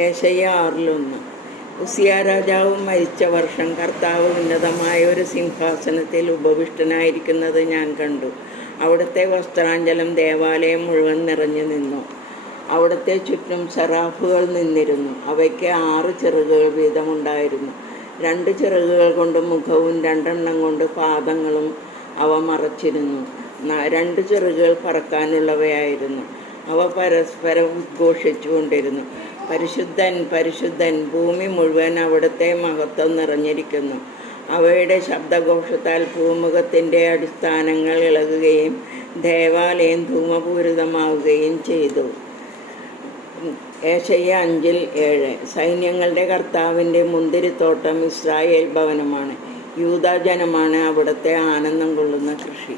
ഏശയ്യ 6:1. ഉസിയ രാജാവ് മരിച്ച വർഷം കർത്താവ് ഉന്നതമായ ഒരു സിംഹാസനത്തിൽ ഉപവിഷ്ടനായിരിക്കുന്നത് ഞാൻ കണ്ടു. അവിടുത്തെ വസ്ത്രാഞ്ചലം ദേവാലയം മുഴുവൻ നിറഞ്ഞു നിന്നു. അവിടുത്തെ ചുറ്റും സെറാഫുകൾ നിന്നിരുന്നു. അവയ്ക്ക് 6 ചിറകുകൾ വീതമുണ്ടായിരുന്നു. 2 ചിറകുകൾ കൊണ്ട് മുഖവും 2 കൊണ്ട് പാദങ്ങളും അവ മറച്ചിരുന്നു. 2 ചിറകുകൾ പറക്കാനുള്ളവയായിരുന്നു. അവ പരസ്പരം ഉദ്ഘോഷിച്ചുകൊണ്ടിരുന്നു, പരിശുദ്ധൻ പരിശുദ്ധൻ, ഭൂമി മുഴുവൻ അവിടുത്തെ മഹത്വം നിറഞ്ഞിരിക്കുന്നു. അവയുടെ ശബ്ദഘോഷത്താൽ ഭൂമുഖത്തിൻ്റെ അടിസ്ഥാനങ്ങൾ ഇളകുകയും ദേവാലയം ധൂമപൂരിതമാവുകയും ചെയ്തു. ഏശയ്യ 5:7. സൈന്യങ്ങളുടെ കർത്താവിൻ്റെ മുന്തിരിത്തോട്ടം ഇസ്രായേൽ ഭവനമാണ്. യൂദാ ജനമാണ് അവിടുത്തെ ആനന്ദം കൊള്ളുന്ന കൃഷി.